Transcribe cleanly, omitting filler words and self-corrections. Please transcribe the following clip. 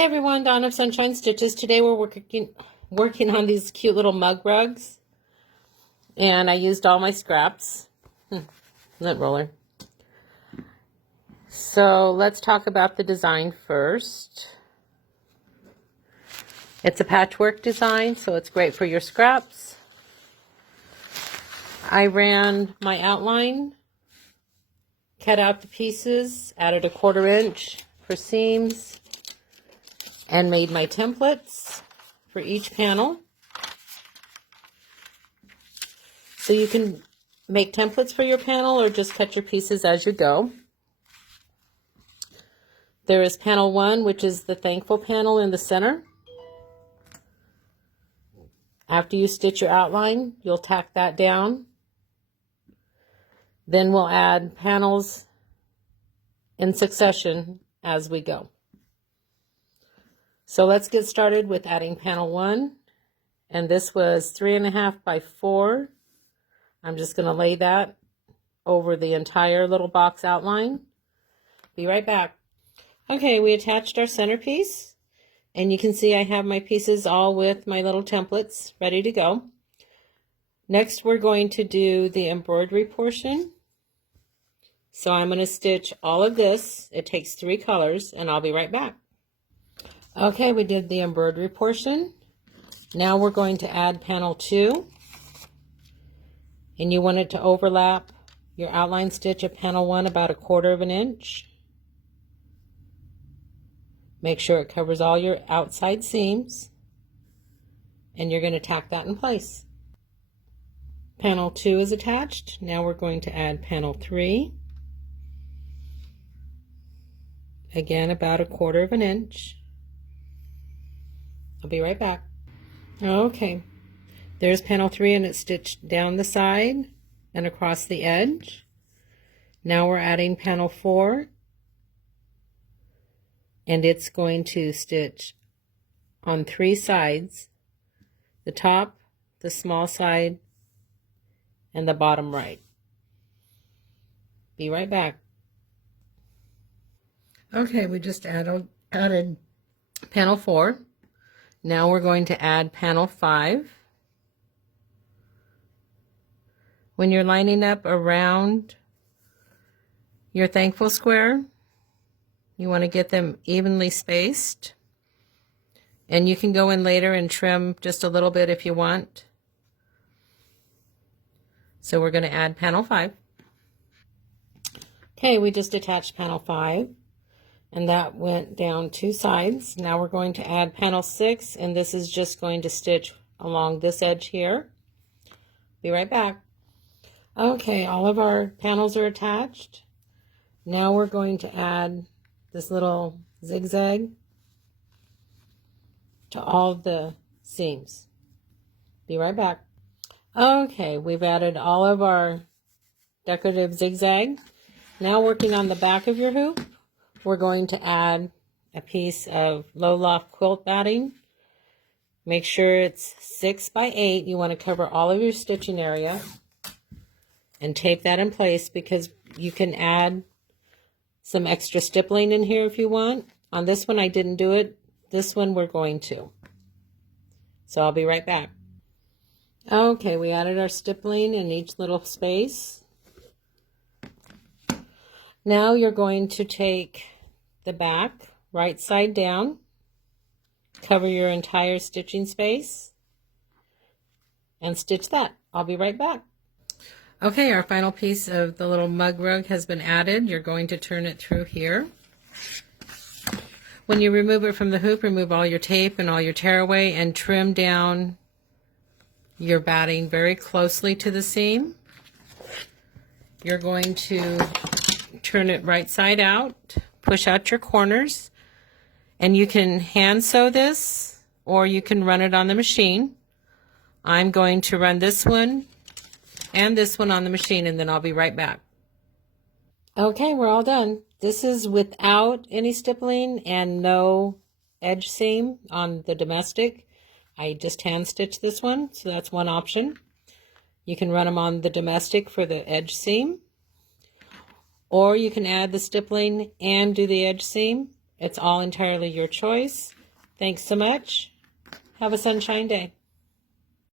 Hey everyone, Dawn of Sunshine Stitches. Today we're working on these cute little mug rugs, and I used all my scraps. Lint roller. So let's talk about the design first. It's a patchwork design, so it's great for your scraps. I ran my outline, cut out the pieces, added 1/4 inch for seams, and made my templates for each panel. So you can make templates for your panel or just cut your pieces as you go. There is panel 1, which is the thankful panel in the center. After you stitch your outline, you'll tack that down. Then we'll add panels in succession as we go. So let's get started with adding panel 1. And this was 3.5 by 4. I'm just going to lay that over the entire little box outline. Be right back. Okay, we attached our centerpiece. And you can see I have my pieces all with my little templates ready to go. Next, we're going to do the embroidery portion. So I'm going to stitch all of this. It takes 3 colors, and I'll be right back. Okay, we did the embroidery portion. Now we're going to add panel 2. And you want it to overlap your outline stitch of panel 1 about 1/4 inch. Make sure it covers all your outside seams. And you're going to tack that in place. Panel 2 is attached. Now we're going to add panel 3. Again, about 1/4 inch. I'll be right back. Okay, there's panel 3 and it's stitched down the side and across the edge. Now we're adding panel 4 and it's going to stitch on 3 sides, the top, the small side, and the bottom right. Be right back. Okay, we just added panel 4. Now we're going to add panel 5. When you're lining up around your thankful square, you want to get them evenly spaced. And you can go in later and trim just a little bit if you want. So we're going to add panel 5. Okay, we just attached panel 5. And that went down 2 sides. Now we're going to add panel 6, and this is just going to stitch along this edge here. Be right back. Okay, all of our panels are attached. Now we're going to add this little zigzag to all of the seams. Be right back. Okay, we've added all of our decorative zigzag. Now working on the back of your hoop, we're going to add a piece of low loft quilt batting. Make sure it's 6 by 8. You want to cover all of your stitching area and tape that in place because you can add some extra stippling in here if you want. On this one I didn't do it. This one we're going to. So I'll be right back. Okay, we added our stippling in each little space. Now you're going to take the back right side down, cover your entire stitching space, and stitch that. I'll be right back. Okay, our final piece of the little mug rug has been added. You're going to turn it through here. When you remove it from the hoop, remove all your tape and all your tearaway and trim down your batting very closely to the seam. You're going to turn it right side out, push out your corners, and you can hand sew this or you can run it on the machine. I'm going to run this one and this one on the machine, and then I'll be right back. Okay, we're all done. This is without any stippling and no edge seam on the domestic. I just hand stitched this one, so that's one option. You can run them on the domestic for the edge seam, or you can add the stippling and do the edge seam. It's all entirely your choice. Thanks so much. Have a sunshine day.